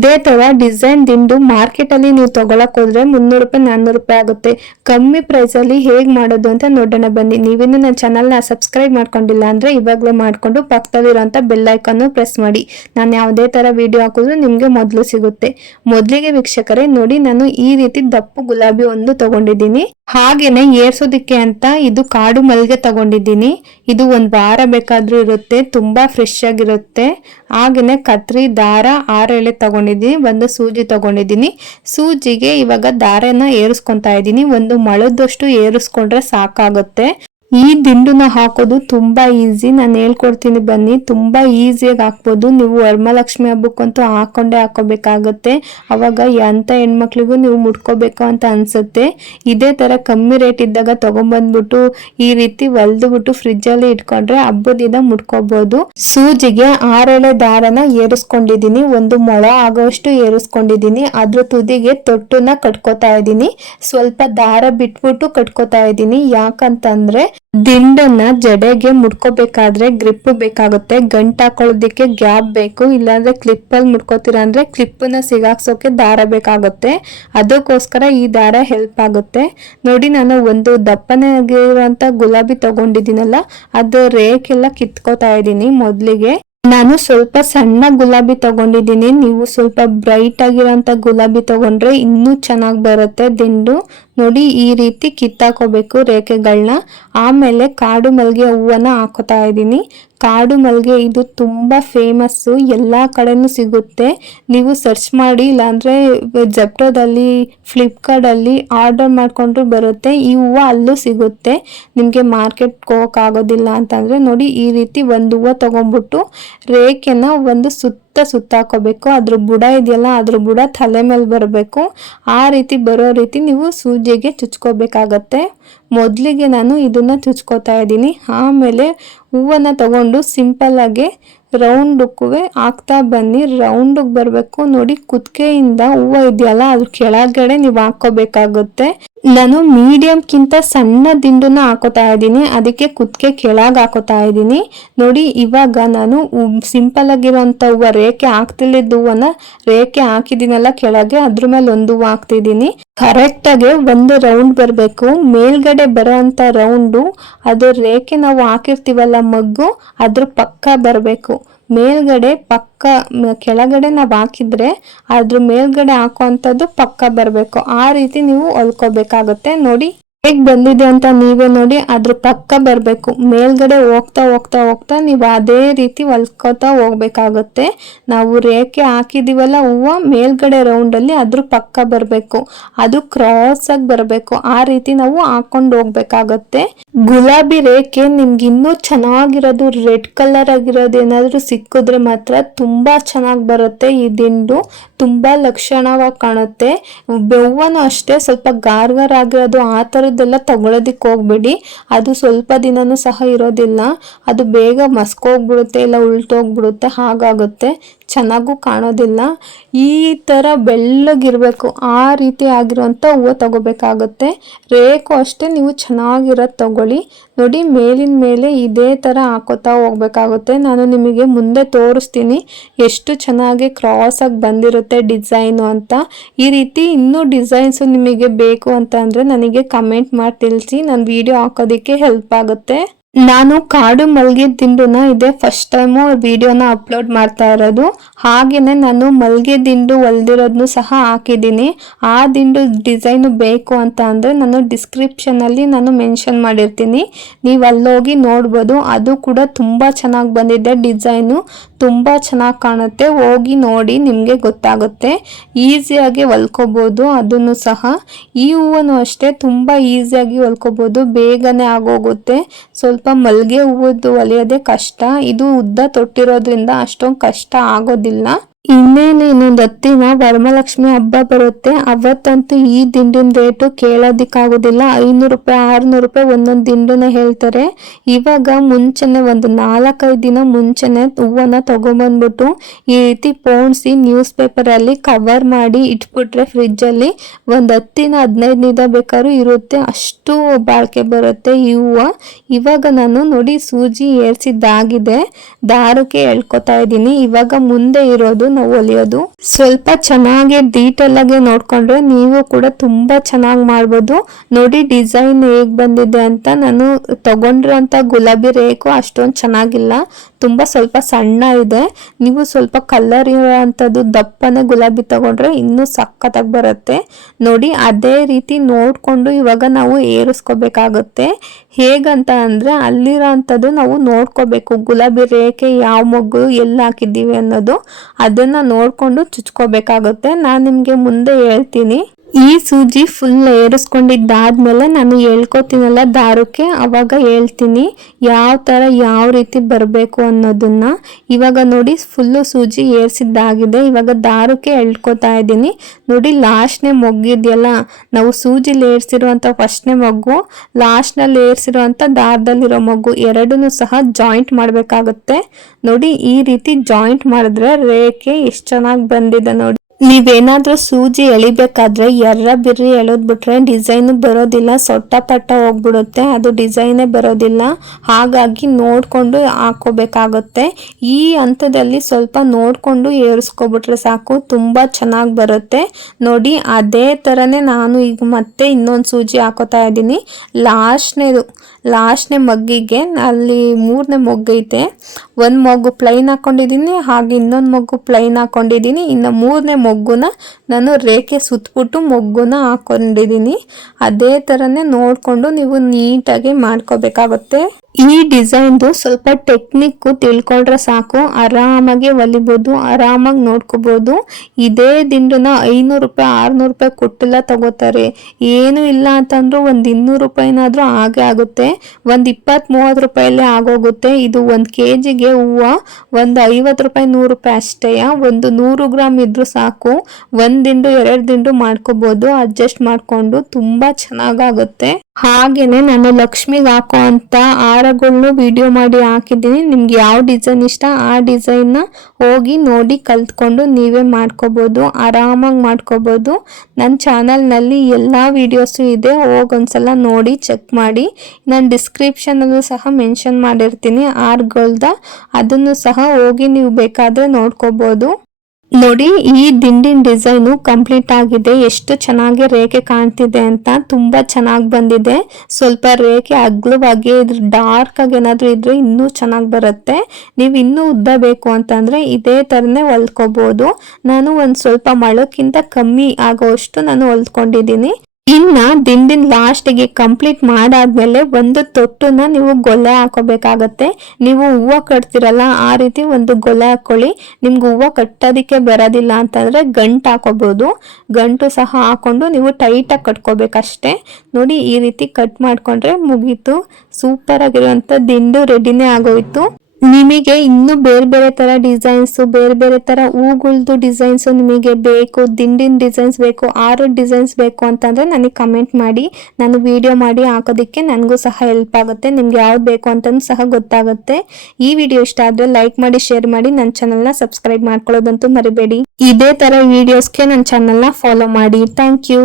ಇದೇ ತರ ಡಿಸೈನ್ ದಿಂಡು ಮಾರ್ಕೆಟ್ ಅಲ್ಲಿ ನೀವು ತಗೊಳಕ್ ಹೋದ್ರೆ ಮುನ್ನೂರು ರೂಪಾಯಿ, ನಾನ್ನೂರು ರೂಪಾಯಿ ಆಗುತ್ತೆ. ಕಮ್ಮಿ ಪ್ರೈಸ್ ಅಲ್ಲಿ ಹೇಗ್ ಮಾಡೋದು ಅಂತ ನೋಡೋಣ ಬನ್ನಿ. ನೀವಿನ್ನೂ ನನ್ನ ಚಾನಲ್ನ ಸಬ್ಸ್ಕ್ರೈಬ್ ಮಾಡ್ಕೊಂಡಿಲ್ಲ ಅಂದ್ರೆ ಇವಾಗಲೇ ಮಾಡ್ಕೊಂಡು ಪಕ್ಕದಲ್ಲಿರುವಂತ ಬೆಲ್ ಐಕಾನ್ ಪ್ರೆಸ್ ಮಾಡಿ. ನಾನು ಯಾವುದೇ ತರ ವಿಡಿಯೋ ಹಾಕಿದ್ರು ನಿಮ್ಗೆ ಮೊದಲು ಸಿಗುತ್ತೆ. ಮೊದಲಿಗೆ ವೀಕ್ಷಕರೇ, ನೋಡಿ ನಾನು ಈ ರೀತಿ ದಪ್ಪು ಗುಲಾಬಿ ಒಂದು ತಗೊಂಡಿದ್ದೀನಿ. ಹಾಗೇನೆ ಏರ್ಸೋದಿಕ್ಕೆ ಅಂತ ಇದು ಕಾಡು ಮಲ್ಗೆ ತಗೊಂಡಿದ್ದೀನಿ. ಇದು ಒಂದ್ ವಾರ ಬೇಕಾದ್ರೂ ಇರುತ್ತೆ, ತುಂಬಾ ಫ್ರೆಶ್ ಆಗಿರುತ್ತೆ. ಹಾಗೇನೆ ಕತ್ರಿ, ದಾರ, ಆರೆಳೆ ಎಳೆ ತಗೊಂಡಿದ್ದೀನಿ ಒಂದು ಸೂಜಿ ತಗೊಂಡಿದ್ದೀನಿ. ಸೂಜಿಗೆ ಇವಾಗ ದಾರನ ಏರಿಸ್ಕೊತಾ ಇದ್ದೀನಿ ಒಂದು ಮಳದಷ್ಟು ಏರಿಸ್ಕೊಂಡ್ರೆ ಸಾಕಾಗುತ್ತೆ. ಈ ದಿಂಡುನ ಹಾಕೋದು ತುಂಬಾ ಈಸಿ ನಾನು ಹೇಳ್ಕೊಡ್ತೀನಿ ಬನ್ನಿ. ತುಂಬಾ ಈಸಿಯಾಗಿ ಹಾಕ್ಬೋದು. ನೀವು ವರ್ಮಲಕ್ಷ್ಮಿ ಹಬ್ಬಕ್ಕಂತೂ ಹಾಕೊಂಡೇ ಹಾಕೋಬೇಕಾಗತ್ತೆ. ಅವಾಗ ಎಂಥ ಹೆಣ್ಮಕ್ಳಿಗೂ ನೀವು ಮುಟ್ಕೋಬೇಕು ಅಂತ ಅನ್ಸುತ್ತೆ. ಇದೇ ತರ ಕಮ್ಮಿ ರೇಟ್ ಇದ್ದಾಗ ತಗೊಂಬಂದ್ಬಿಟ್ಟು, ಈ ರೀತಿ ಬಿಟ್ಟು ಫ್ರಿಜ್ ಅಲ್ಲಿ ಇಟ್ಕೊಂಡ್ರೆ ಹಬ್ಬದಿಂದ ಮುಟ್ಕೋಬಹುದು ಸೂಜಿಗೆ ಆರೆಳೆ ದಾರನ ಏರಿಸ್ಕೊಂಡಿದೀನಿ ಒಂದು ಮೊಳ ಆಗೋಷ್ಟು ಏರಿಸ್ಕೊಂಡಿದ್ದೀನಿ. ಅದ್ರ ತುದಿಗೆ ತೊಟ್ಟನ್ನ ಕಟ್ಕೋತಾ ಇದ್ದೀನಿ. ಸ್ವಲ್ಪ ದಾರ ಬಿಟ್ಬಿಟ್ಟು ಕಟ್ಕೋತಾ ಇದ್ದೀನಿ. ಯಾಕಂತಂದ್ರೆ ದಿಂಡನ್ನ ಜಡೆಗೆ ಮುಡ್ಕೋಬೇಕಾದ್ರೆ ಗ್ರಿಪ್ ಬೇಕಾಗುತ್ತೆ. ಗಂಟ್ ಹಾಕೊಳ್ಳೋದಿಕ್ಕೆ ಗ್ಯಾಪ್ ಬೇಕು. ಇಲ್ಲಾಂದ್ರೆ ಕ್ಲಿಪ್ ಅಲ್ಲಿ ಮುಡ್ಕೋತೀರಾ ಅಂದ್ರೆ ಕ್ಲಿಪ್ಪನ್ನ ಸಿಗಾಕ್ಸೋಕೆ ದಾರ ಬೇಕಾಗುತ್ತೆ. ಅದಕ್ಕೋಸ್ಕರ ಈ ದಾರ ಹೆಲ್ಪ್ ಆಗುತ್ತೆ. ನೋಡಿ ನಾನು ಒಂದು ದಪ್ಪನೆ ಆಗಿರುವಂತ ಗುಲಾಬಿ ತಗೊಂಡಿದ್ದೀನಲ್ಲ, ಅದು ರೇಖೆಲ್ಲ ಕಿತ್ಕೋತಾ ಇದ್ದೀನಿ ಮೊದಲಿಗೆ. ನಾನು ಸ್ವಲ್ಪ ಸಣ್ಣ ಗುಲಾಬಿ ತಗೊಂಡಿದ್ದೀನಿ. ನೀವು ಸ್ವಲ್ಪ ಬ್ರೈಟ್ ಆಗಿರೋಂಥ ಗುಲಾಬಿ ತಗೊಂಡ್ರೆ ಇನ್ನೂ ಚೆನ್ನಾಗಿ ಬರುತ್ತೆ ದಿಂಡು. ನೋಡಿ, ಈ ರೀತಿ ಕಿತ್ತಾಕೋಬೇಕು ರೇಖೆಗಳನ್ನ ಆಮೇಲೆ ಕಾಡು ಮಲ್ಗೆ ಹೂವನ್ನ ಹಾಕೋತಾ ಇದ್ದೀನಿ. ಕಾಡು ಮಲ್ಲಿಗೆ ಇದು ತುಂಬ ಫೇಮಸ್ಸು ಎಲ್ಲ ಕಡೆನೂ ಸಿಗುತ್ತೆ. ನೀವು ಸರ್ಚ್ ಮಾಡಿ, ಇಲ್ಲಾಂದರೆ ಜಪ್ಟೋದಲ್ಲಿ ಫ್ಲಿಪ್ಕಾರ್ಟಲ್ಲಿ ಆರ್ಡರ್ ಮಾಡಿಕೊಂಡ್ರು ಬರುತ್ತೆ. ಈ ಹೂವು ಅಲ್ಲೂ ಸಿಗುತ್ತೆ. ನಿಮಗೆ ಮಾರ್ಕೆಟ್ಗೆ ಹೋಗೋಕ್ಕಾಗೋದಿಲ್ಲ ಅಂತಂದರೆ ನೋಡಿ, ಈ ರೀತಿ ಒಂದು ಹೂವು ತೊಗೊಂಬಿಟ್ಟು ರೇಖೆನ ಒಂದು ಸುತ್ತ ಸುತ್ತಾಕೋಬೇಕು, ಅದ್ರ ಬುಡ ಇದೆಯಲ್ಲ ಅದ್ರ ಬುಡ ತಲೆ ಮೇಲೆ ಬರಬೇಕು. ಆ ರೀತಿ ಬರೋ ರೀತಿ ನೀವು ಸೂಜಿಗೆ ಚುಚ್ಕೋಬೇಕಾಗತ್ತೆ. ಮೊದಲಿಗೆ ನಾನು ಇದನ್ನ ಚುಚ್ಕೋತಾ ಇದ್ದೀನಿ. ಆಮೇಲೆ ಹೂವನ್ನು ತಗೊಂಡು ಸಿಂಪಲ್ ಆಗಿ ರೌಂಡಕ್ಕೂ ಹಾಕ್ತಾ ಬನ್ನಿ. ರೌಂಡಿಗೆ ಬರಬೇಕು. ನೋಡಿ ಕುತ್ತಿಗೆಯಿಂದ ಹೂವು ಇದೆಯಲ್ಲ, ಅದ್ರ ಕೆಳಗಡೆ ನೀವು ಹಾಕೋಬೇಕಾಗುತ್ತೆ ನಾನು ಮೀಡಿಯಂಕ್ಕಿಂತ ಸಣ್ಣ ದಿಂಡನ್ನು ಹಾಕೋತಾ ಇದ್ದೀನಿ. ಅದಕ್ಕೆ ಕುತ್ತಿಗೆ ಕೆಳಗೆ ಹಾಕೋತಾ ಇದ್ದೀನಿ. ನೋಡಿ, ಇವಾಗ ನಾನು ಸಿಂಪಲ್ ಆಗಿರೋಂಥ ಹೂವು ರೇಖೆ ಹಾಕ್ತಿಲ್ಲಿದ್ದ ಹೂವನ್ನ ರೇಖೆ ಹಾಕಿದ್ದೀನಲ್ಲ ಕೆಳಗೆ, ಅದ್ರ ಮೇಲೆ ಒಂದು ಹೂವು ಹಾಕ್ತಿದ್ದೀನಿ. ಕರೆಕ್ಟ್ ಆಗಿ ಒಂದು ರೌಂಡ್ ಬರಬೇಕು. ಮೇಲ್ಗಡೆ ಬರೋ ಅಂತ ರೌಂಡು ಅದು ರೇಖೆ ನಾವು ಹಾಕಿರ್ತೀವಲ್ಲ ಮಗ್ಗು, ಅದ್ರ ಪಕ್ಕ ಬರಬೇಕು. ಮೇಲ್ಗಡೆ ಪಕ್ಕ ಕೆಳಗಡೆ ನಾವು ಹಾಕಿದ್ರೆ ಅದ್ರ ಮೇಲ್ಗಡೆ ಹಾಕುವಂಥದ್ದು ಪಕ್ಕ ಬರಬೇಕು. ಆ ರೀತಿ ನೀವು ಹೊಲ್ಕೋಬೇಕಾಗುತ್ತೆ. ನೋಡಿ. ಹೇಗ್ ಬಂದಿದೆ ಅಂತ ನೀವೇ ನೋಡಿ, ಅದ್ರ ಪಕ್ಕ ಬರಬೇಕು. ಮೇಲ್ಗಡೆ ಹೋಗ್ತಾ ಹೋಗ್ತಾ ಹೋಗ್ತಾ ನೀವು ಅದೇ ರೀತಿ ಹೊಲ್ಕೋತಾ ಹೋಗ್ಬೇಕಾಗುತ್ತೆ. ನಾವು ರೇಖೆ ಹಾಕಿದೀವಲ್ಲ, ಹೂವು ಮೇಲ್ಗಡೆ ರೌಂಡಲ್ಲಿ ಅದ್ರ ಪಕ್ಕ ಬರಬೇಕು. ಅದು ಕ್ರಾಸ್ ಆಗಿ ಬರಬೇಕು. ಆ ರೀತಿ ನಾವು ಹಾಕೊಂಡು ಹೋಗ್ಬೇಕಾಗತ್ತೆ. ಗುಲಾಬಿ ರೇಖೆ ನಿಮ್ಗೆ ಇನ್ನೂ ಚೆನ್ನಾಗಿರೋದು, ರೆಡ್ ಕಲರ್ ಆಗಿರೋದು ಏನಾದರೂ ಸಿಕ್ಕಿದ್ರೆ ಮಾತ್ರ ತುಂಬಾ ಚೆನ್ನಾಗಿ ಬರುತ್ತೆ. ಈ ದಿಂಡು ತುಂಬಾ ಲಕ್ಷಣವಾಗಿ ಕಾಣುತ್ತೆ. ಬೆವ್ವನೂ ಅಷ್ಟೇ, ಸ್ವಲ್ಪ ಗಾರ್ಗರ್ ಆಗಿರೋದು ಆ ಥರದ್ದೆಲ್ಲ ತಗೊಳೋದಿಕ್ಕೆ ಹೋಗ್ಬೇಡಿ. ಅದು ಸ್ವಲ್ಪ ದಿನನೂ ಸಹ ಇರೋದಿಲ್ಲ. ಅದು ಬೇಗ ಮಸ್ಕೋಗ್ಬಿಡುತ್ತೆ ಇಲ್ಲ ಉಲ್ಟೋಗ್ಬಿಡುತ್ತೆ, ಹಾಗಾಗುತ್ತೆ. ಚೆನ್ನಾಗೂ ಕಾಣೋದಿಲ್ಲ. ಈ ಥರ ಬೆಳ್ಳಗಿರಬೇಕು. ಆ ರೀತಿ ಆಗಿರುವಂಥ ಹೂವು ತಗೋಬೇಕಾಗುತ್ತೆ. ರೇಖು ಅಷ್ಟೇ ನೀವು ಚೆನ್ನಾಗಿರೋದು ತಗೊಳ್ಳಿ. ನೋಡಿ ಮೇಲಿನ ಮೇಲೆ ಇದೇ ಥರ ಹಾಕೋತಾ ಹೋಗ್ಬೇಕಾಗುತ್ತೆ. ನಾನು ನಿಮಗೆ ಮುಂದೆ ತೋರಿಸ್ತೀನಿ ಎಷ್ಟು ಚೆನ್ನಾಗಿ ಕ್ರಾಸ್ ಆಗಿ ಬಂದಿರುತ್ತೆ ಡಿಸೈನು ಅಂತ. ಈ ರೀತಿ ಇನ್ನೂ ಡಿಸೈನ್ಸು ನಿಮಗೆ ಬೇಕು ಅಂತ ಅಂದರೆ ನನಗೆ ಕಮೆಂಟ್ ಮಾಡಿ ತಿಳಿಸಿ. ನಾನು ವಿಡಿಯೋ ಹಾಕೋದಕ್ಕೆ ಹೆಲ್ಪ್ ಆಗುತ್ತೆ. ನಾನು ಕಾಡು ಮಲ್ಗೆ ದಿಂಡುನ ಇದೇ ಫಸ್ಟ್ ಟೈಮು ವಿಡಿಯೋನ ಅಪ್ಲೋಡ್ ಮಾಡ್ತಾ ಇರೋದು. ಹಾಗೇನೆ ನಾನು ಮಲ್ಗೆ ದಿಂಡು ಹೊಲ್ದಿರೋದನ್ನು ಸಹ ಹಾಕಿದ್ದೀನಿ. ಆ ದಿಂಡು ಡಿಸೈನು ಬೇಕು ಅಂತ ಅಂದರೆ ನಾನು ಡಿಸ್ಕ್ರಿಪ್ಷನಲ್ಲಿ ನಾನು ಮೆನ್ಷನ್ ಮಾಡಿರ್ತೀನಿ. ನೀವು ಅಲ್ಲೋಗಿ ನೋಡ್ಬೋದು. ಅದು ಕೂಡ ತುಂಬ ಚೆನ್ನಾಗಿ ಬಂದಿದೆ ಡಿಸೈನು ತುಂಬ ಚೆನ್ನಾಗಿ ಕಾಣುತ್ತೆ. ಹೋಗಿ ನೋಡಿ ನಿಮಗೆ ಗೊತ್ತಾಗುತ್ತೆ. ಈಸಿಯಾಗಿ ಹೊಲ್ಕೋಬೋದು ಅದನ್ನು ಸಹ. ಈ ಹೂವನ್ನು ಅಷ್ಟೇ ತುಂಬ ಈಸಿಯಾಗಿ ಹೊಲ್ಕೋಬೋದು. ಬೇಗನೆ ಆಗೋಗುತ್ತೆ. ಸ್ವಲ್ಪ ಮಲ್ಲಿಗೆ ಹೂವದ್ದು ಹೊಲಿಯೋದೇ ಕಷ್ಟ. ಇದು ಉದ್ದ ತೊಟ್ಟಿರೋದ್ರಿಂದ ಅಷ್ಟೊಂದು ಕಷ್ಟ ಆಗೋದಿಲ್ಲ. ಇನ್ನೇನು ಇನ್ನೊಂದು ಹತ್ತಿನ ವರಮಹಾಲಕ್ಷ್ಮಿ ಹಬ್ಬ ಬರುತ್ತೆ. ಅವತ್ತಂತೂ ಈ ದಿಂಡಿನ ರೇಟು ಕೇಳೋದಿಕ್ಕಾಗೋದಿಲ್ಲ. ಐನೂರು ರೂಪಾಯಿ, ಆರ್ನೂರು ರೂಪಾಯಿ ಒಂದೊಂದು ದಿಂಡನ್ನ ಹೇಳ್ತಾರೆ. ಇವಾಗ ಮುಂಚೆನೆ ಒಂದು ನಾಲ್ಕೈದು ದಿನ ಮುಂಚೆನೆ ಹೂವನ್ನ ತಗೊಂಬಂದ್ಬಿಟ್ಟು ಈ ರೀತಿ ಪೋಣಿಸಿ ನ್ಯೂಸ್ ಪೇಪರಲ್ಲಿ ಕವರ್ ಮಾಡಿ ಇಟ್ಬಿಟ್ರೆ ಫ್ರಿಜ್ಜಲ್ಲಿ ಒಂದು ಹತ್ತಿನ ಹದಿನೈದು ದಿನ ಬೇಕಾದ್ರೂ ಇರುತ್ತೆ. ಅಷ್ಟು ಬಾಳಿಕೆ ಬರುತ್ತೆ ಈ ಹೂವು. ಇವಾಗ ನಾನು ನೋಡಿ ಸೂಜಿ ಏರ್ಸಿದ್ದಾಗಿದೆ. ದಾರಕ್ಕೆ ಹೇಳ್ಕೊತಾ ಇದ್ದೀನಿ. ಇವಾಗ ಮುಂದೆ ಇರೋದು ನಾವು ಹೊಲಿಯೋದು ಸ್ವಲ್ಪ ಚೆನ್ನಾಗಿ ಡೀಟೇಲ್ ಆಗಿ ನೋಡ್ಕೊಂಡ್ರೆ ನೀವು ಕೂಡ ತುಂಬಾ ಚೆನ್ನಾಗಿ ಮಾಡ್ಬೋದು. ನೋಡಿ ಡಿಸೈನ್ ಹೇಗ್ ಬಂದಿದೆ ಅಂತ ನಾನು ತಗೊಂಡಿರೋಂಥ ಗುಲಾಬಿ ರೇಖು ಅಷ್ಟೊಂದು ಚೆನ್ನಾಗಿಲ್ಲ. ತುಂಬಾ ಸ್ವಲ್ಪ ಸಣ್ಣ ಇದೆ. ನೀವು ಸ್ವಲ್ಪ ಕಲರ್ ಇರೋವಂಥದ್ದು ದಪ್ಪನೆ ಗುಲಾಬಿ ತಗೊಂಡ್ರೆ ಇನ್ನೂ ಸಖತ್ತಾಗಿ ಬರುತ್ತೆ. ನೋಡಿ, ಅದೇ ರೀತಿ ನೋಡಿಕೊಂಡು ಇವಾಗ ನಾವು ಏರಿಸ್ಕೋಬೇಕಾಗುತ್ತೆ. ಹೇಗಂತ ಅಂದ್ರೆ ಅಲ್ಲಿರೋ ಅಂಥದ್ದು ನಾವು ನೋಡ್ಕೋಬೇಕು. ಗುಲಾಬಿ ರೇಖೆ ಯಾವ ಮಗ್ಗು ಎಲ್ಲಿ ಹಾಕಿದ್ದೀವಿ ಅನ್ನೋದು. ಅದನ್ನು ನೋಡಿಕೊಂಡು ಚುಚ್ಕೋಬೇಕಾಗುತ್ತೆ. ನಾನು ನಿಮಗೆ ಮುಂದೆ ಹೇಳ್ತೀನಿ. ಈ ಸೂಜಿ ಫುಲ್ ಏರಿಸ್ಕೊಂಡಿದ್ದಾದ್ಮೇಲೆ ನಾನು ಹೇಳ್ಕೊತೀನಲ್ಲ ದಾರಕ್ಕೆ, ಅವಾಗ ಹೇಳ್ತೀನಿ ಯಾವ ಥರ ಯಾವ ರೀತಿ ಬರಬೇಕು ಅನ್ನೋದನ್ನ. ಇವಾಗ ನೋಡಿ ಫುಲ್ಲು ಸೂಜಿ ಏರಿಸಿದ್ದಾಗಿದೆ. ಇವಾಗ ದಾರಕ್ಕೆ ಎಳ್ಕೊತಾ ಇದ್ದೀನಿ. ನೋಡಿ ಲಾಸ್ಟ್ನೇ ಮೊಗ್ಗಿದೆಯಲ್ಲ? ನಾವು ಸೂಜಿಲಿ ಏರಿಸಿರುವಂಥ ಫಸ್ಟ್ನೇ ಮಗ್ಗು ಲಾಸ್ಟ್ನಲ್ಲಿ ಏರಿಸಿರುವಂಥ ದಾರದಲ್ಲಿರೋ ಮಗು ಎರಡನ್ನೂ ಸಹ ಜಾಯಿಂಟ್ ಮಾಡಬೇಕಾಗುತ್ತೆ. ನೋಡಿ, ಈ ರೀತಿ ಜಾಯಿಂಟ್ ಮಾಡಿದ್ರೆ ರೇಖೆ ಎಷ್ಟು ಚೆನ್ನಾಗಿ ಬಂದಿದೆ ನೋಡಿ. ನೀವೇನಾದ್ರೂ ಸೂಜಿ ಎಳಿಬೇಕಾದ್ರೆ ಎರ್ರ ಬಿರ್ರಿ ಎಳೆದ್ಬಿಟ್ರೆ ಡಿಸೈನ್ ಬರೋದಿಲ್ಲ ಸೊಟ್ಟ ಪಟ್ಟ ಹೋಗ್ಬಿಡುತ್ತೆ. ಅದು ಡಿಸೈನೇ ಬರೋದಿಲ್ಲ. ಹಾಗಾಗಿ ನೋಡ್ಕೊಂಡು ಹಾಕೋಬೇಕಾಗುತ್ತೆ. ಈ ಹಂತದಲ್ಲಿ ಸ್ವಲ್ಪ ನೋಡ್ಕೊಂಡು ಏರಿಸ್ಕೊಬಿಟ್ರೆ ಸಾಕು, ತುಂಬ ಚೆನ್ನಾಗಿ ಬರುತ್ತೆ. ನೋಡಿ, ಅದೇ ಥರನೇ ನಾನು ಈಗ ಮತ್ತೆ ಇನ್ನೊಂದು ಸೂಜಿ ಹಾಕೋತಾ ಇದ್ದೀನಿ. ಲಾಸ್ಟ್ನೇದು ಲಾಸ್ಟ್ನೇ ಮಗ್ಗಿಗೆ, ಅಲ್ಲಿ ಮೂರನೇ ಮೊಗ್ಗೈತೆ. ಒಂದು ಮಗು ಪ್ಲೈನ್ ಹಾಕ್ಕೊಂಡಿದ್ದೀನಿ ಹಾಗೆ ಇನ್ನೊಂದು ಮಗು ಪ್ಲೈನ್ ಹಾಕೊಂಡಿದ್ದೀನಿ. ಇನ್ನು ಮೂರನೇ ಮೊಗ್ಗುನ ನಾನು ರೇಖೆ ಸುತ್ತಬಿಟ್ಟು ಮೊಗ್ಗುನ ಹಾಕೊಂಡಿದ್ದೀನಿ. ಅದೇ ಥರನೇ ನೋಡಿಕೊಂಡು ನೀವು ನೀಟಾಗಿ ಮಾಡ್ಕೋಬೇಕಾಗುತ್ತೆ. ಈ ಡಿಸೈನ್ದು ಸ್ವಲ್ಪ ಟೆಕ್ನಿಕ್ ತಿಳ್ಕೊಂಡ್ರೆ ಸಾಕು. ಆರಾಮಾಗಿ ಹೊಲಿಬೋದು ಆರಾಮಾಗಿ ನೋಡ್ಕೋಬೋದು. ಇದೇ ದಿಂಡನ್ನ ಐನೂರು ರೂಪಾಯಿ, ಆರ್ನೂರು ರೂಪಾಯಿ ಕೊಟ್ಟೆಲ್ಲ ತಗೋತಾರೆ. ಏನು ಇಲ್ಲ ಅಂತಂದ್ರೂ ಒಂದು ಇನ್ನೂರು ರೂಪಾಯಿನಾದರೂ ಹಾಗೆ ಆಗುತ್ತೆ. ಒಂದು ಇಪ್ಪತ್ತು ಮೂವತ್ತು ರೂಪಾಯಲ್ಲೇ ಆಗೋಗುತ್ತೆ. ಇದು ಒಂದು ಕೆ ಜಿಗೆ ಹೂವು ಒಂದು ಐವತ್ತು ರೂಪಾಯಿ, ನೂರು ರೂಪಾಯಿ ಅಷ್ಟೇ. ಒಂದು ನೂರು ಗ್ರಾಮ್ ಇದ್ರೂ ಸಾಕು. ಒಂದು ದಿಂಡು, ಎರಡು ದಿಂಡು ಮಾಡ್ಕೋಬೋದು. ಅಡ್ಜಸ್ಟ್ ಮಾಡಿಕೊಂಡು ತುಂಬ ಚೆನ್ನಾಗಾಗುತ್ತೆ. ಹಾಗೇನೆ ನಾನು ಲಕ್ಷ್ಮಿಗೆ ಹಾಕೋ ಅಂತ ಹಾರಗಳ್ನು ವಿಡಿಯೋ ಮಾಡಿ ಹಾಕಿದ್ದೀನಿ. ನಿಮ್ಗೆ ಯಾವ ಡಿಸೈನ್ ಇಷ್ಟ ಆ ಡಿಸೈನ್ನ ಹೋಗಿ ನೋಡಿ ಕಲ್ತ್ಕೊಂಡು ನೀವೇ ಮಾಡ್ಕೋಬೋದು, ಆರಾಮಾಗಿ ಮಾಡ್ಕೋಬೋದು. ನನ್ನ ಚಾನಲ್ನಲ್ಲಿ ಎಲ್ಲ ವೀಡಿಯೋಸು ಇದೆ. ಹೋಗೊಂದ್ಸಲ ನೋಡಿ ಚೆಕ್ ಮಾಡಿ. ನಾನು ಡಿಸ್ಕ್ರಿಪ್ಷನಲ್ಲೂ ಸಹ ಮೆನ್ಷನ್ ಮಾಡಿರ್ತೀನಿ. ಆರ್ಗಳ್ದ ಅದನ್ನು ಸಹ ಹೋಗಿ ನೀವು ಬೇಕಾದರೆ ನೋಡ್ಕೋಬೋದು. ನೋಡಿ, ಈ ದಿಂಡಿನ ಡಿಸೈನು ಕಂಪ್ಲೀಟ್ ಆಗಿದೆ. ಎಷ್ಟು ಚೆನ್ನಾಗಿ ರೇಖೆ ಕಾಣ್ತಿದೆ ಅಂತ ತುಂಬಾ ಚೆನ್ನಾಗಿ ಬಂದಿದೆ. ಸ್ವಲ್ಪ ರೇಖೆ ಅಗ್ಲವಾಗಿ ಇದ್ರ ಡಾರ್ಕ್ ಆಗಿ ಏನಾದರೂ ಇದ್ರೆ ಇನ್ನೂ ಚೆನ್ನಾಗಿ ಬರುತ್ತೆ. ನೀವು ಇನ್ನೂ ಉದ್ದ ಬೇಕು ಅಂತಂದ್ರೆ ಇದೇ ಥರನೇ ಹೊಲ್ಕೋಬಹುದು ನಾನು ಒಂದು ಸ್ವಲ್ಪ ಮಳಕ್ಕಿಂತ ಕಮ್ಮಿ ಆಗೋಷ್ಟು ನಾನು ಹೊಲ್ಕೊಂಡಿದ್ದೀನಿ ಇನ್ನ ದಿಂಡಿನ ಲಾಸ್ಟಿಗೆ ಕಂಪ್ಲೀಟ್ ಮಾಡಾದ್ಮೇಲೆ ಒಂದು ತೊಟ್ಟನ್ನ ನೀವು ಗೊಲೆ ಹಾಕೋಬೇಕಾಗತ್ತೆ. ನೀವು ಹೂವು ಕಟ್ತಿರಲ್ಲ, ಆ ರೀತಿ ಒಂದು ಗೊಲೆ ಹಾಕೊಳ್ಳಿ. ನಿಮ್ಗೆ ಹೂವು ಕಟ್ಟೋದಿಕ್ಕೆ ಬರೋದಿಲ್ಲ ಅಂತಂದ್ರೆ ಗಂಟು ಹಾಕೋಬಹುದು ಗಂಟು ಸಹ ಹಾಕೊಂಡು ನೀವು ಟೈಟಾಗಿ ಕಟ್ಕೋಬೇಕಷ್ಟೇ. ನೋಡಿ ಈ ರೀತಿ ಕಟ್ ಮಾಡ್ಕೊಂಡ್ರೆ ಮುಗೀತು. ಸೂಪರ್ ಆಗಿರುವಂತ ದಿಂಡು ರೆಡಿನೇ ಆಗೋಯ್ತು. ನಿಮಗೆ ಇನ್ನೂ ಬೇರೆ ಬೇರೆ ತರ ಡಿಸೈನ್ಸ್ ಬೇರೆ ಬೇರೆ ತರ ಹೂಗಳ್ದು ಡಿಸೈನ್ಸ್ ನಿಮಗೆ ಬೇಕು, ದಿಂಡಿನ ಡಿಸೈನ್ಸ್ ಬೇಕು, ಆರು ಡಿಸೈನ್ಸ್ ಬೇಕು ಅಂತಂದ್ರೆ ನನಗೆ ಕಮೆಂಟ್ ಮಾಡಿ, ನಾನು ವಿಡಿಯೋ ಮಾಡಿ ಹಾಕೋದಕ್ಕೆ ನನಗೂ ಸಹ ಹೆಲ್ಪ್ ಆಗುತ್ತೆ, ನಿಮ್ಗೆ ಯಾವ್ದು ಬೇಕು ಅಂತಲೂ ಸಹ ಗೊತ್ತಾಗುತ್ತೆ. ಈ ವಿಡಿಯೋ ಇಷ್ಟ ಆದ್ರೆ ಲೈಕ್ ಮಾಡಿ ಶೇರ್ ಮಾಡಿ ನನ್ನ ಚಾನಲ್ನ ಸಬ್ಸ್ಕ್ರೈಬ್ ಮಾಡ್ಕೊಳ್ಳೋದಂತೂ ಮರಿಬೇಡಿ. ಇದೇ ತರ ವಿಡಿಯೋಸ್ಗೆ ನನ್ನ ಚಾನಲ್ನ ಫಾಲೋ ಮಾಡಿ. Thank you